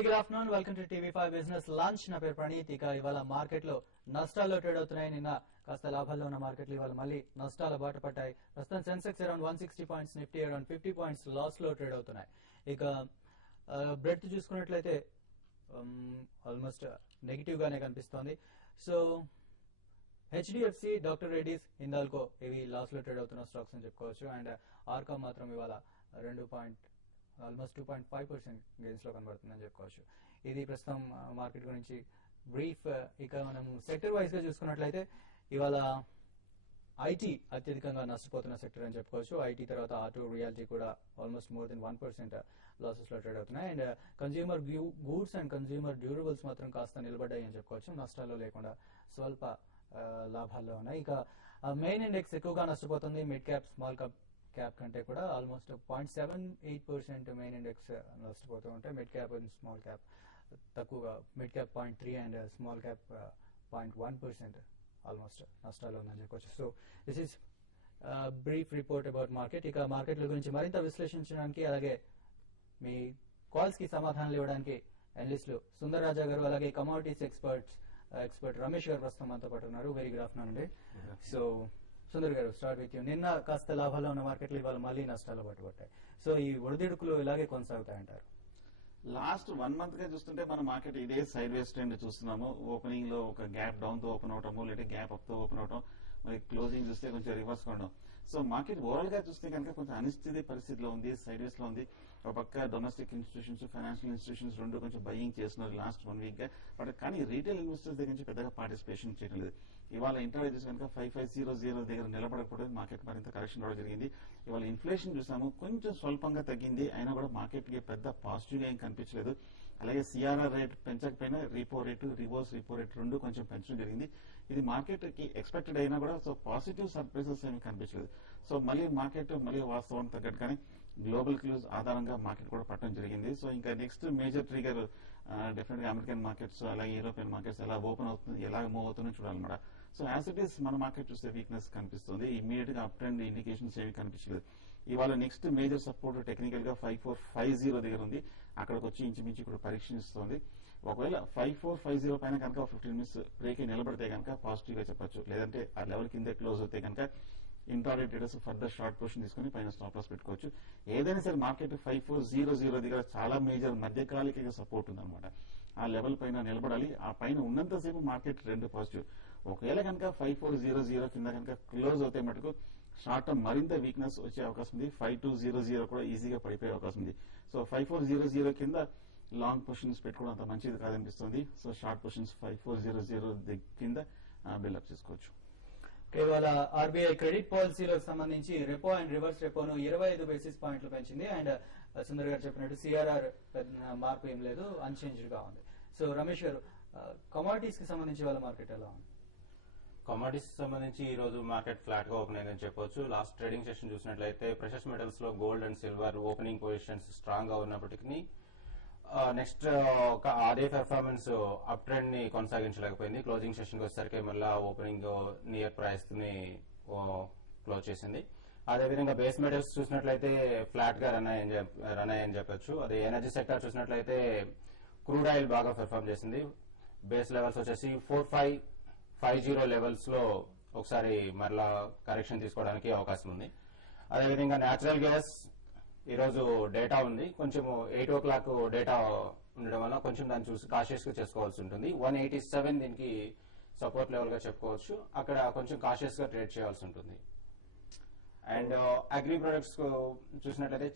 Very good afternoon. Welcome to TV5 business lunch. నా పేరు ప్రణీత్. ఇక ఇవాళ మార్కెట్ లో నష్టాల్లో ట్రేడ్ అవుతున్నాయి. నిన్న కాస్త లాభాల్లో ఉన్న మార్కెట్లు ఇవాళ మళ్ళీ నష్టాల బాట పట్టాయి. ప్రస్తుతం Sensex around 160 points, Nifty around 50 points loss లో ట్రేడ్ అవుతున్నాయి. ఇక బ్రెడ్ చూసుకున్నట్లయితే ఆల్మోస్ట్ నెగిటివ్ గానే కనిపిస్తోంది. So HDFC, doctor Reddy's, Hindalco ఇవి లాస్ లో ట్రేడ్ అవుతున్న స్టాక్స్ అని చెప్పుకోవచ్చు. అండ్ ఆర్కామ్ మాత్రం ఇవాళ ఆల్మోస్ట్ 2.5% గెయిన్స్ లో కనబడుతుందని చెప్పుకోవచ్చు. ఇది ప్రస్తుతం మార్కెట్ గురించి బ్రీఫ్. ఇక మనం సెక్టర్ వైజ్ గా చూసుకున్నట్లయితే ఇవాళ ఐటీ అత్యధికంగా నష్టపోతున్న సెక్టర్ అని చెప్పుకోవచ్చు. ఐటీ తర్వాత ఆటో, రియాలిటీ కూడా ఆల్మోస్ట్ మోర్ దెన్ 1% లాసెస్ లో ట్రేడ్ అవుతున్నాయి. And consumer goods and consumer durables మాత్రం కాస్త నిలబడ్డాయి అని చెప్పుకోవచ్చు. నష్టాల్లో లేకుండా స్వల్ప లాభాల్లో ఉన్నాయి. ఇక మెయిన్ ఇండెక్స్ ఎక్కువగా నష్టపోతుంది. మిడ్ క్యాప్, స్మాల్ క్యాప్ కంటే కూడా ఆల్మోస్ట్ 0.78% మెయిన్ ఇండెక్స్ నష్టపోతూ ఉంటే mid cap and small cap తక్కువగా, mid cap 0.3 and small cap 0.1% almost నష్టాలు ఉందని చెప్పుకోవచ్చు. So this is brief report about market. ఇక మార్కెట్ల గురించి మరింత విశ్లేషించడానికి అలాగే మీ కాల్స్ కి సమాధానాలు ఇవ్వడానికి అనలిస్టులు సుందర్ రాజా గారు అలాగే కమోడిటీస్ ఎక్స్పర్ట్ రమేష్ గారు ప్రస్తుతం మనతో పాటు ఉన్నారు. వెరీ గుడ్ ఆఫ్టర్నూన్ అండి. సో సుందర్ గారు, స్టార్ట్ విత్ యూ. నిన్న కాస్త లాభాల్లో ఉన్న మార్కెట్లు ఇవాళ మళ్ళీ నష్టాలు పట్టుబట్టాయి. సో ఈ ఒడిదుడుకులు ఇలాగే కొనసాగుతాయంటారు? లాస్ట్ 1 month గా చూస్తుంటే మన మార్కెట్ ఇదే సైడ్ వేస్ ట్రెండ్ చూస్తున్నాము. ఓపెనింగ్ లో ఒక గ్యాప్ డౌన్ తో ఓపెన్ అవటము, లేదా గ్యాప్ అప్ తో ఓపెన్ అవటం, మరి క్లోజింగ్ చూస్తే కొంచెం రివర్స్ కావడం. సో మార్కెట్ ఓవరాల్ గా చూస్తే కనుక కొంచెం అనిశ్చిత పరిస్థితిలో ఉంది, సైడ్ వేస్ లో ఉంది. ఒక పక్క డొమెస్టిక్ ఇన్స్టిట్యూషన్స్, ఫైనాన్షియల్ ఇన్స్టిట్యూషన్స్ రెండు కొంచెం బయింగ్ చేస్తున్నారు లాస్ట్ 1 week గా. బట్ కానీ రీటైల్ ఇన్వెస్టర్స్ దగ్గర నుంచి పెద్దగా పార్టిసిపేషన్ చేయడం లేదు. ఇవాళ ఇంటర్వ్యూ చూసి కనుక 5500 దగ్గర నిలబడకపోవడం మార్కెట్ మరింత కరెక్షన్ రావడం జరిగింది. ఇవాళ ఇన్ఫ్లేషన్ చూసాము, కొంచెం స్వల్పంగా తగ్గింది, అయినా కూడా మార్కెట్ కి పెద్ద పాజిటివ్ గా ఏం కనిపించలేదు. అలాగే సిఆర్ఆర్ రేట్ పెంచకపోయినా repo rate, reverse repo rate రెండు కొంచెం పెంచడం జరిగింది. ఇది మార్కెట్ కి ఎక్స్పెక్టెడ్ అయినా కూడా సో పాజిటివ్ సర్ప్రైజెస్ ఏమి కనిపించలేదు. సో మళ్ళీ మార్కెట్ మళ్ళీ వాస్తవం తగ్గట్టుగానే గ్లోబల్ క్లూజ్ ఆధారంగా మార్కెట్ కూడా పట్టడం జరిగింది. సో ఇంకా నెక్స్ట్ మేజర్ ట్రిగర్ డెఫినెట్ గా అమెరికన్ మార్కెట్స్ అలాగే యూరోపియన్ మార్కెట్స్ ఎలా ఓపెన్ అవుతుంది, ఎలా మూవ్ అవుతుందో చూడాలన్నమాట. సో యాజ్ ఇట్ ఈస్ మన మార్కెట్ చూస్తే వీక్నెస్ కనిపిస్తుంది. ఇమీడియట్ గా అప్ ట్రెండ్ ఇండికేషన్స్ ఏమి కనిపించలేదు. ఇవాళ నెక్స్ట్ మేజర్ సపోర్ట్ టెక్నికల్ గా 5450 దగ్గర ఉంది. అక్కడికి వచ్చి ఇంచుమించి ఇప్పుడు పరీక్షిస్తుంది. ఒకవేళ 5450 పైన కనుక 15 minutes బ్రేక్ నిలబడితే కనుక పాజిటివ్ గా చెప్పొచ్చు. లేదంటే ఆ లెవెల్ కింద క్లోజ్ అవుతే కనుక intraday traders further short position తీసుకుని పైన స్టాప్ లాస్ పెట్టుకోవచ్చు. ఏదైనా సరే మార్కెట్ 5400 దగ్గర చాలా మేజర్ మధ్యకాలిక సపోర్ట్ ఉందన్నమాట. ఆ లెవెల్ పైన నిలబడాలి. ఆ పైన ఉన్నంతసేపు మార్కెట్ రెండు పాజిటివ్. ఒకవేళ కనుక 5400 కింద కనుక క్లోజ్ అవుతే మటుకు షార్ట్ టర్మ్ మరింత వీక్నెస్ వచ్చే అవకాశం ఉంది. 5200 కూడా ఈజీగా పడిపోయే అవకాశం ఉంది. సో 5400 కింద లాంగ్ పొజిషన్స్ పెట్టుకోవడం అంత మంచిది కాదనిపిస్తుంది. సో షార్ట్ పొజిషన్స్ 5400 కింద బిల్డప్ చేసుకోవచ్చు. ఇవాళ ఆర్బీఐ క్రెడిట్ పాలసీలకు సంబంధించి రెపో అండ్ రివర్స్ రెపోను 25 బేసిస్ పాయింట్లు పెంచింది. అండ్ సుందర్ గారు చెప్పినట్టు సిఆర్ఆర్ మార్పు ఏం లేదు, అన్చేంజ్డ్ గా ఉంది. సో రమేష్ గారు, కమోడిటీస్ కి సంబంధించి వాళ్ళ మార్కెట్ ఎలా ఉంది? కమోడిటీస్ సంబంధించి ఈ రోజు మార్కెట్ ఫ్లాట్ గా ఓపెన్ అయిందని చెప్పొచ్చు. లాస్ట్ ట్రేడింగ్ సెషన్ చూసినట్లయితే ప్రెషస్ మెటల్స్ లో gold and silver opening positions strong గా ఉన్నప్పటికీ నెక్స్ట్ అదే పెర్ఫార్మెన్స్ అప్ ట్రెండ్ ని కొనసాగించలేకపోయింది. క్లోజింగ్ సెషన్ వచ్చేసరికి మళ్ళీ ఓపెనింగ్ నియర్ ప్రైస్ ని క్లోజ్ చేసింది. అదేవిధంగా బేస్ మెటల్స్ చూసినట్లయితే ఫ్లాట్ గా రన్ అయ్యని చెప్పొచ్చు. అదే ఎనర్జీ సెక్టర్ చూసినట్లయితే క్రూడ్ ఆయిల్ బాగా పెర్ఫార్మ్ చేసింది. బేస్ లెవెల్స్ వచ్చేసి 4550 లెవెల్స్ లో ఒకసారి మరలా కరెక్షన్ తీసుకోవడానికి అవకాశం ఉంది. అదేవిధంగా న్యాచురల్ గ్యాస్ ఈ రోజు డేటా ఉంది. కొంచెం 8 o'clock డేటా ఉండడం వల్ల కొంచెం దాన్ని చూసి కాషియస్ గా చేసుకోవాల్సి ఉంటుంది. 187 దీనికి సపోర్ట్ లెవెల్ గా చెప్పుకోవచ్చు. అక్కడ కొంచెం కాషియస్ గా ట్రేడ్ చేయాల్సి ఉంటుంది. అండ్ అగ్రి ప్రొడక్ట్స్ చూసినట్లయితే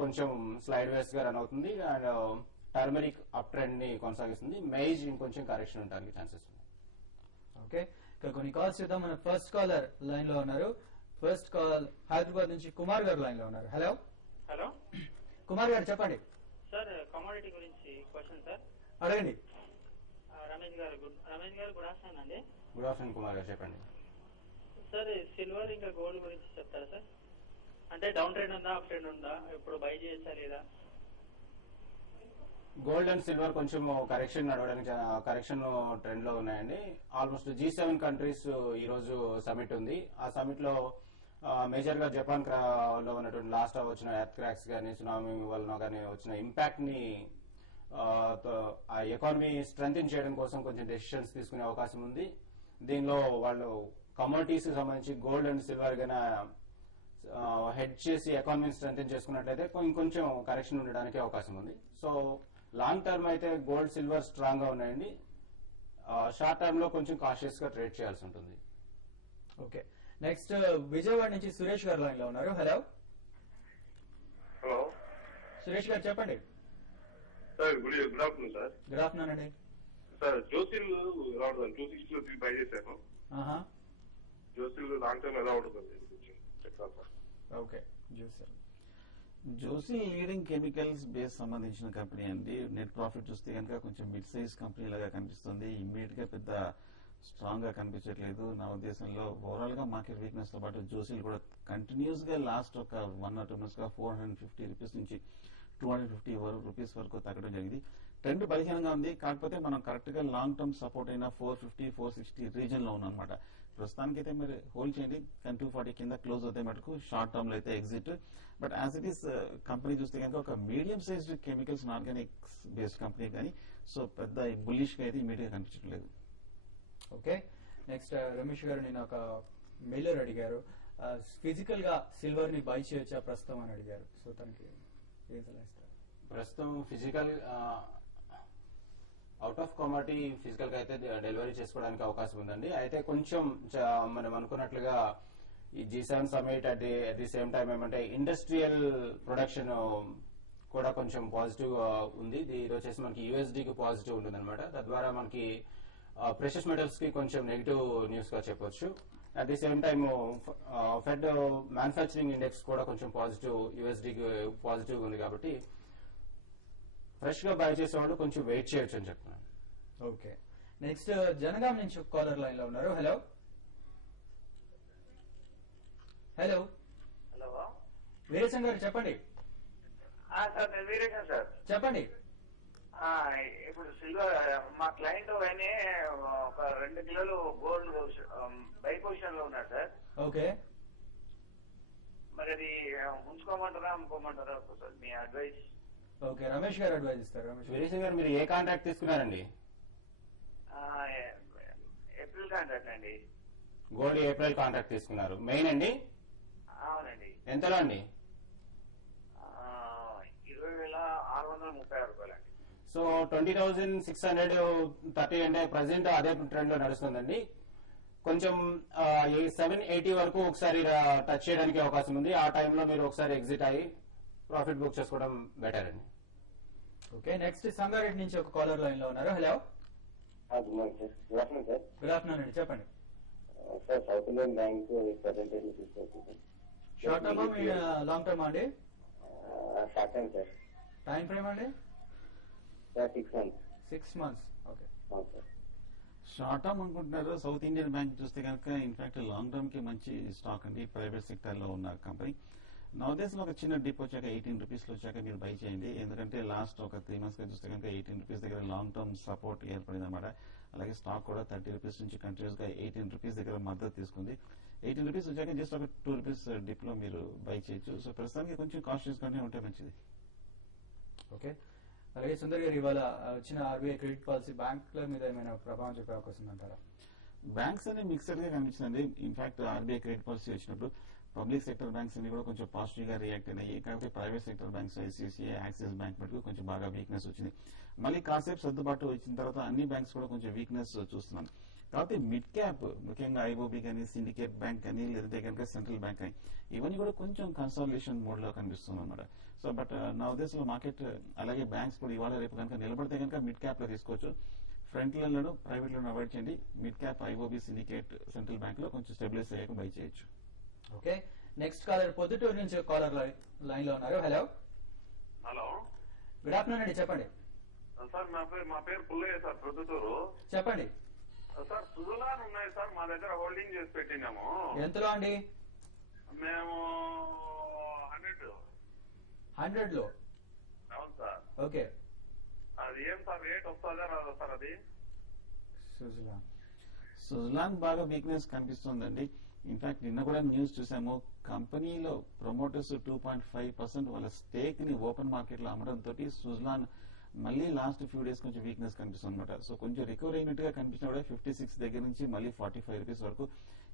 కొంచెం స్లైడ్ వేస్ గా రన్ అవుతుంది. అండ్ టర్మరిక్ అప్ ట్రెండ్ ని కొనసాగిస్తుంది. మెయిజ్ ఇంకొంచెం కరెక్షన్ ఉండడానికి ఛాన్సెస్ ఉంది. ఓకే, ఇక్కడ కొన్ని కాల్స్ చేద్దాం. మన ఫస్ట్ కాలర్ లైన్ లో ఉన్నారు. ఫస్ట్ కాల్ హైదరాబాద్ నుంచి కుమార్ గారు లైన్ లో ఉన్నారు. హలో హలో కుమార్ గారు, చెప్పండి సార్. కమోడిటీ గురించి క్వశ్చన్ సార్, అడగండి. రమేష్ గారు గుడ్ ఆఫ్టర్నూన్ అండి. గుడ్ ఆఫ్టర్నూన్ కుమార్ గారు, చెప్పండి సార్. సిల్వర్ ఇంకా గోల్డ్ గురించి చెప్తారా సార్? అంటే డౌన్ ట్రెండ్ ఉందా, అప్ ట్రెండ్ ఉందా, ఇప్పుడు బై చేయొచ్చా లేదా? గోల్డ్ అండ్ సిల్వర్ కొంచెం కరెక్షన్ నడవడానికి కరెక్షన్ ట్రెండ్ లో ఉన్నాయండి. ఆల్మోస్ట్ G7 కంట్రీస్ ఈ రోజు సమిట్ ఉంది. ఆ సమిట్ లో మేజర్ గా జపాన్ లో ఉన్నటువంటి లాస్ట్ వచ్చిన ఎర్త్ క్రాక్స్ గానీ, సునామీ వలన గానీ వచ్చిన ఇంపాక్ట్ ని ఆ ఎకానమీ స్ట్రెంగ్ చేయడం కోసం కొంచెం డెసిషన్స్ తీసుకునే అవకాశం ఉంది. దీనిలో వాళ్ళు కమోడిటీస్ సంబంధించి గోల్డ్ అండ్ సిల్వర్ గాన హెడ్ చేసి ఎకానమీ స్ట్రెంగ్ చేసుకున్నట్లయితే ఇంకొంచెం కరెక్షన్ ఉండడానికి అవకాశం ఉంది. సో లాంగ్ టర్మ్ అయితే గోల్డ్ సిల్వర్ స్ట్రాంగ్ గా ఉన్నాయండి. షార్ట్ టర్మ్ లో కొంచెం కాషియస్ గా ట్రేడ్ చేయాల్సి ఉంటుంది. ఓకే, నెక్స్ట్ విజయవాడ నుంచి సురేష్ గారు లైన్ లో ఉన్నారు. హలో హలో సురేష్ గారు చెప్పండి. Sir good afternoon sir. Good afternoon అండి. సార్ జోసిల్ ఎలా ఉంటుంది? 260 బై చేశాను. జోసిల్ లాంగ్ టర్మ్ ఎలా ఉంటుంది చెప్తాను sir. Okay, juicer జోసీ leading chemicals base సంబంధించిన కంపెనీ అండి. నెట్ ప్రాఫిట్ చూస్తే కనుక కొంచెం మిడ్ సైజ్ కంపెనీ లాగా కనిపిస్తుంది. ఇమ్మీడియట్ గా పెద్ద స్ట్రాంగ్ గా కనిపించట్లేదు. నా ఉద్దేశంలో ఓవరాల్ గా మార్కెట్ వీక్నెస్ తో పాటు జోసీలు కూడా కంటిన్యూస్ గా లాస్ట్ ఒక 1 or 2 months గా 450 రూపీస్ నుంచి 250 రూపీస్ వరకు తగ్గడం జరిగింది. ట్రెండ్ బలహీనంగా ఉంది. కాకపోతే మనం కరెక్ట్ గా లాంగ్ టర్మ్ సపోర్ట్ అయిన 450, 460 రీజన్ లో ఉన్నామన్నమాట. ప్రస్తుతానికి అయితే మీరు హోల్డ్ చేయండి. 240 కింద క్లోజ్ అవుతే మటుకు షార్ట్ టర్మ్ లో అయితే exit. But as it is company చూస్తే కనుక ఒక medium sized chemicals and Organics based company కానీ సో పెద్ద బుల్లిష్ గా అయితే ఇమీడియట్ గా కనిపించట్లేదు. ఓకే, నెక్స్ట్ రమేష్ గారు నేను ఒక మెయిలర్ అడిగారు, ఫిజికల్ గా సిల్వర్ ని బై చేయొచ్చా ప్రస్తుతం అని అడిగారు. సో తనకి ఏం సలహా ఇస్తారు? ప్రస్తుతం physical out of commodity physical గా అయితే డెలివరీ చేసుకోవడానికి అవకాశం ఉందండి. అయితే కొంచెం మనం అనుకున్నట్లుగా ఈ G7 summit at the same time ఏమంటే ఇండస్ట్రియల్ ప్రొడక్షన్ కూడా కొంచెం పాజిటివ్ ఉంది. ఇది వచ్చేసి మనకి USD కి పాజిటివ్ ఉంటుంది అనమాట. తద్వారా మనకి ప్రెషస్ మెటల్స్ కి కొంచెం నెగిటివ్ న్యూస్ గా చెప్పొచ్చు. At the same time fed manufacturing index కూడా కొంచెం పాజిటివ్ USD కి పాజిటివ్ ఉంది. కాబట్టి ఫ్రెష్ గా బై చేసేవాళ్ళు కొంచెం వెయిట్ చేయొచ్చు అని చెప్తున్నాను. ఓకే, నెక్స్ట్ జనగాం నుంచి కాలర్ లైన్ లో ఉన్నారు. హలో హలో హలో వీరేశం గారు చెప్పండి. సార్ నేను వీరేశన్ సార్. చెప్పండి. ఇప్పుడు సిల్వర్ మా క్లయింట్ అయినా ఒక 2 కిలోలు గోల్డ్ బై పొజిషన్ లో ఉన్నారు సార్. ఓకే, మరి అది ఉంచుకోమంటారా అమ్ముకోమంటారా సార్ మీ అడ్వైస్? ఓకే, రమేష్ గారు అడ్వైజ్ ఇస్తారు. రమేష్ గారు. వీరేశం గారు మీరు ఏ కాంట్రాక్ట్ తీసుకున్నారండి? ఏప్రిల్ కాంట్రాక్ట్ అండి. గోల్డ్ ఏప్రిల్ కాంట్రాక్ట్ తీసుకున్నారు. మెయిన్ అండి? అవునండి. ఎంతలో అండి? 20,636 రూపాయలండి. సో 20,630 అంటే ప్రజెంట్ అదే ట్రెండ్ లో నడుస్తుందండి. కొంచెం 780 వరకు ఒకసారి టచ్ చేయడానికి అవకాశం ఉంది. ఆ టైంలో మీరు ఒకసారి ఎగ్జిట్ అయ్యి ప్రాఫిట్ బుక్ చేసుకోవడం బెటర్ అండి. ఓకే, నెక్స్ట్ సంగారెడ్డి నుంచి ఒక కాలర్ లైన్ లో ఉన్నారు. Hello good morning sir. Good afternoon sir. Good afternoon అండి, చెప్పండి. Sir South Indian bank percentage తీసుకోవచ్చు షార్ట్ టర్మ్ లాంగ్ టర్మ్ అండి? Short time sir. Time frame అండి? Sir 6 months. 6 months. ఓకే, అవును సార్. షార్ట్ టర్మ్ అనుకుంటున్నారు. South Indian bank చూస్తే కనుక in fact long term కి మంచి స్టాక్ అండి. ప్రైవేట్ సెక్టర్ లో ఉన్న కంపెనీ. నా ఉద్దేశంలో ఒక చిన్న డిప్ వచ్చాక 18 రూపీస్ లో వచ్చాక మీరు బై చేయండి. ఎందుకంటే లాస్ట్ ఒక 3 months గా చూస్తే కనుక 18 రూపీస్ దగ్గర లాంగ్ టర్మ్ సపోర్ట్ ఏర్పడింది అనమాట. అలాగే స్టాక్ కూడా 30 రూపీస్ నుంచి కంటిన్యూస్ గా 18 రూపీస్ దగ్గర మద్దతు తీసుకుంది. 18 రూపీస్ వచ్చాక జస్ట్ ఒక 2 రూపీస్ డిప్ లో మీరు బై చేయొచ్చు. సో ప్రస్తుతానికి కొంచెం కాన్షియస్ గానే ఉంటే మంచిది. ఓకే, అలాగే సుందర్ గారు ఇవాళ వచ్చిన RBI క్రెడిట్ పాలసీ బ్యాంకుల మీద ఏమైనా ప్రభావం చూపే అవకాశం ఉందంటారా? బ్యాంక్స్ అనే మిక్సర్ గా కనిపించిందండి. ఇన్ఫాక్ట్ RBI క్రెడిట్ పాలసీ వచ్చినప్పుడు పబ్లిక్ సెక్టర్ బ్యాంక్స్ అన్ని కూడా కొంచెం పాజిటివ్ గా రియాక్ట్ అయినాయి. కాకపోతే private sector banks ICICI, axis bank మటుకు కొంచెం బాగా వీక్నెస్ వచ్చింది. మళ్ళీ కాసేపు సర్దుబాటు వచ్చిన తర్వాత అన్ని బ్యాంక్స్ కూడా కొంచెం వీక్నెస్ చూస్తున్నాం. కాబట్టి మిడ్ క్యాప్ ముఖ్యంగా IOB కానీ, సిండికేట్ బ్యాంక్ కానీ, లేదంటే కనుక సెంట్రల్ బ్యాంక్ కానీ ఇవన్నీ కూడా కొంచెం కన్సాలిడేషన్ మోడ్ లో కనిపిస్తుంది అనమాట. సో బట్ నా ఉద్దేశంలో మార్కెట్ అలాగే బ్యాంక్స్ కూడా ఇవాళ రేపు కనుక నిలబడితే కనుక మిడ్ క్యాప్ లో తీసుకోవచ్చు. ఫ్రంట్ లైన్లను ప్రైవేట్ లోను అవాయిడ్ చేయండి. Mid cap IOB, syndicate, central bank లో కొంచెం స్టెబిలైజ్ అయ్యాక బై చేయొచ్చు. ఓకే, నెక్స్ట్ కాలర్ పొద్దుటూరు నుంచి కాలర్ లైన్ లో ఉన్నారు. హలో హలో గుడ్ ఆఫ్టర్నూన్ అండి, చెప్పండి. సార్ మా పేరు పుల్లయ్య సార్, ప్రొద్దుటూరు. చెప్పండి. సార్ సుజలాన్ ఉన్నాయి సార్, మా దగ్గర హోల్డింగ్ చేసి పెట్టినాము. ఎంతలో అండి? మేము 100 లో. అవును సార్. ఓకే, అది ఏం సార్ రేట్ వస్తుందా రాదా సార్? అది సుజలాన్ బాగా వీక్నెస్ కనిపిస్తుందండి. ఇన్ఫాక్ట్ నిన్న కూడా న్యూస్ చూసాము. కంపెనీలో ప్రమోటర్స్ 2.5% వాళ్ళ స్టేక్ ని ఓపెన్ మార్కెట్ లో అమ్మడం తోటి సుజలాన్ మళ్ళీ లాస్ట్ ఫ్యూ డేస్ కొంచెం వీక్నెస్ కనిపిస్తుంది అనమాట. సో కొంచెం రికవర్ అయినట్టుగా కనిపించినా కూడా 56 దగ్గర నుంచి మళ్ళీ 45 రూపీస్ వరకు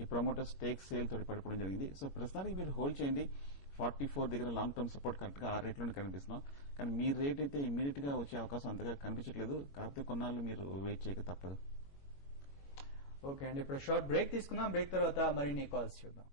ఈ ప్రమోటర్ స్టేక్ సేల్ తోటి పడిపోవడం జరిగింది. సో ప్రస్తుతానికి మీరు హోల్డ్ చేయండి. 44 దగ్గర లాంగ్ టర్మ్ సపోర్ట్ కరెక్ట్ గా ఆ రేట్ లోనే కనిపిస్తున్నాం. కానీ మీ రేట్ అయితే ఇమీడియట్ గా వచ్చే అవకాశం అంతగా కనిపించట్లేదు. కాకపోతే కొన్నాళ్ళు మీరు వెయిట్ చేయక తప్పదు. ఓకే అండి, ఇప్పుడు షార్ట్ బ్రేక్ తీసుకుందాం. బ్రేక్ తర్వాత మరిన్ని కాల్స్ చూద్దాం.